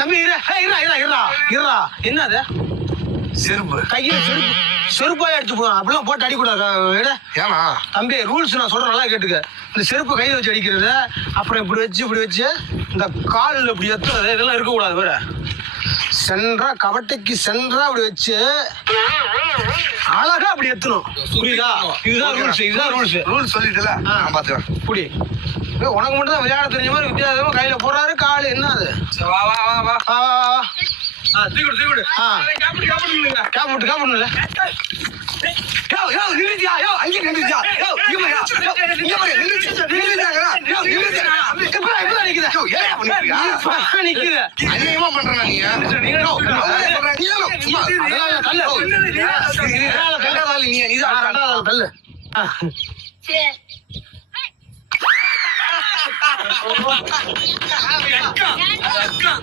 தம்பி இருடா. என்னது செருப்பு கையில செருப்பாய் அடிச்சு போடும். அப்படிலாம் போட்டு அடிக்கூடாது. ஏன்னா தம்பி ரூல்ஸ் நான் சொல்றேன், நல்லா கேட்டுக்க. இந்த செருப்பு கையில் வச்சு அடிக்கிறது, அப்புறம் இப்படி வச்சு இந்த காலில் இப்படி எத்துறது, இதெல்லாம் இருக்கக்கூடாது. வேற சென்றா கவட்டைக்கு சென்றா அப்படி வச்சு அழகா அப்படி எத்தணும். புரியுதா? இதுதான் ரூல்ஸ் சொல்லிட்டுல நான் பாத்துக்கிறேன். புடி உனக்கு மட்டும் தான் விளையாட தெரிஞ்ச மாதிரி வித்தியாசமா கையில போறாரு. காலு என்ன அது? வா வா வா வா தூக்கிடு. காப்பிட்டு அநியாயமா பண்றேன் நீங்க.